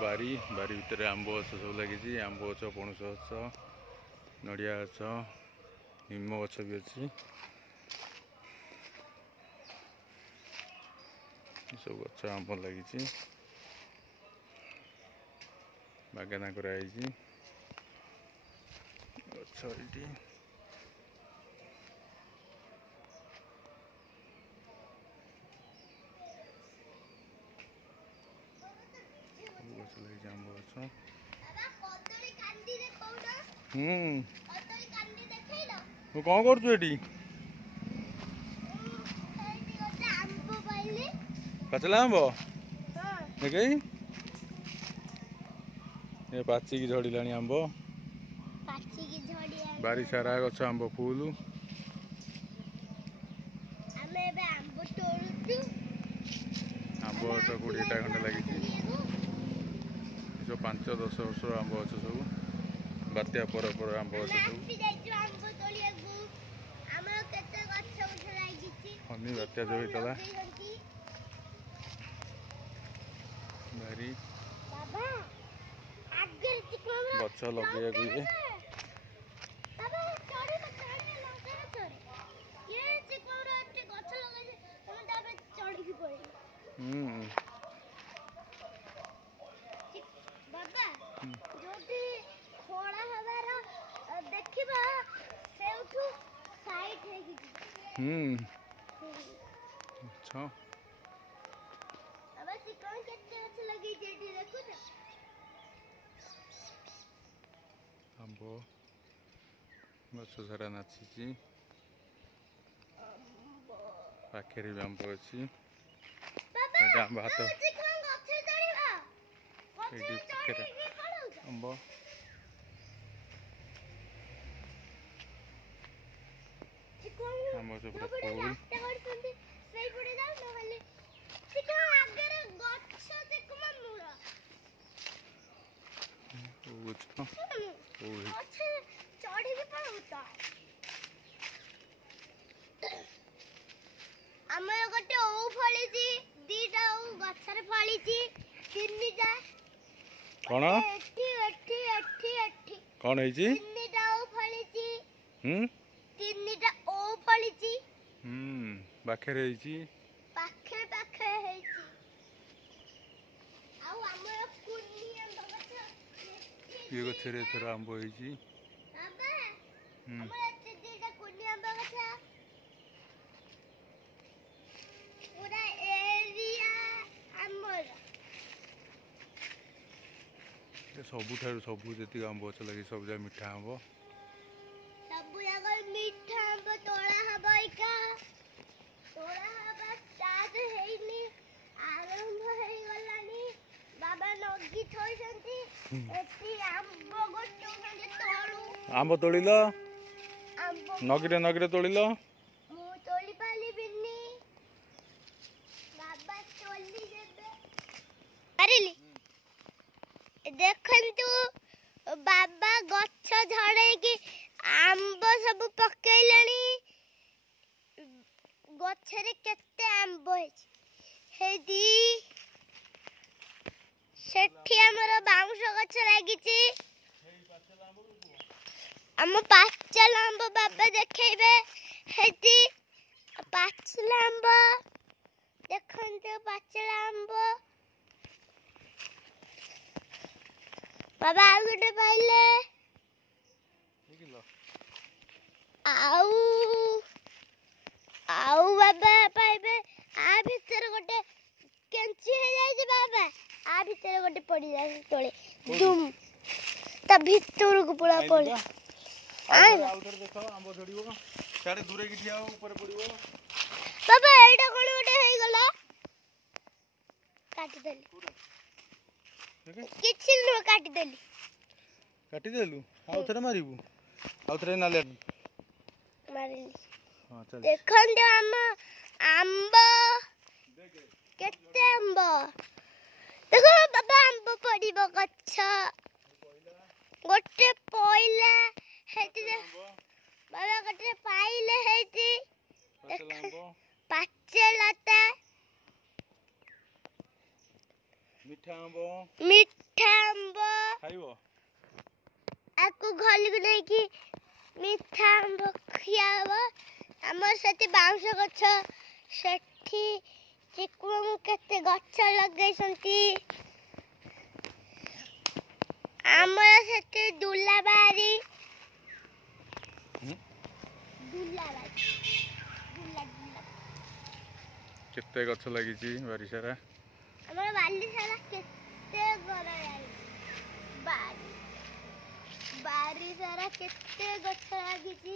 बारी बारी भितर आंब गछ सब लगी आंब गछ पणस गछ नड़िया गछ निम गछ भी अच्छी सब गछ आंब लगी बागाना कराई गछ ये आंब गछ तू कौन कर पाचला आंब देख ये पाचिकी झड़िला आंब बारी सारा गछ आंब फुल आंब गछ 20टा खंडे लगी जो 5-10 वर्ष आंब गछ सब बात्या पर आंब गछ सब हनी बात्या जो होता भारी गछ लगे अच्छा आंब गछ सारा नाची पाखे भी आंब अच्छी आंब हाथ आंब आंब सब फूल आमर गोटे ओ फळीची दीटा ओ गछरे फळीची तीनटा कोन एठी एठी एठी एठी कोन है जी तीनटा ओ फळीची तीनटा ओ फळीची पाखे रही पाखे पाखे हेची आउ आमर कुनी आंब गछ ये गछरे थोर आंब होई बाबा आमर एते दीटा कुनी आंब गछ पूरा एरिया आमर सबुठार सबू जी आंब गछ लगे सब जा मिठा आंब सबु जगह मीठा आंब तोड़ा हबो इका तोड़ा हबा स्टार्ट हेइनी आरंभ हेइ गलानी बाबा नगी थोइसंती एती आंब गोटो म्हणजे तोळू आंब तोड़िलो आंब नगरे तोड़िलो मु तोली पाली बिन्नी बाबा तोली देबे अरेली देखंतु बाबा गछ झड़े की आंब सब पकेइलणी गछरे केते आंब हेदी सेठी हमर बाउंस गछ लागिची हम पाचला आंब बाबा देखैबे हेदी पाचला आंब देखंतु पाचला आंब बाबा आउ गोटे पाइले आउ आउ बाबा पाइबे आ भीतर गोटे केंची हे जाय जे बाबा आ भीतर गोटे पड़ी जाय तोळे दुम त भीतर को पड़ा पड़ी आ आउटर देखो आंब झड़िबो साडे दूरे की ठिया ऊपर पड़िबो बाबा एटा कोन गोटे हे गला काटी देली किछि न काटी देलु आउथरे मारिबु आउथरे नाले मारिली हां चल देखन दे आंब केते आंब देखो बाबा आंब पड़िबो गच्छ गोटे पइला हेति बाबा गोटे पाइले हेति पाचलाता ମିଠା ଆମ୍ବ ମିଠା ଆମ୍ବ ଖାଇବ? ଆକୁ ଘରକୁ ନେଇକି ମିଠା ଆମ୍ବ ଖିଆ ହବ। ଆମର ସେଠି ବାଉଁଶ ଗଛ, ସେଠି ଚିକୁ ମାମୁଁ କେତେ ଗଛ ଲଗେଇଛନ୍ତି। ଆମର ସେଠି ଦୁଲାବାରି କେତେ ଗଛ ଲାଗିଛି ବାରି ସାରା? ଆମର ବାଲି ସାରା କେତେ ବଡ ବାରି ସାରା କେତେ ଗଛ ଲାଗିଛି।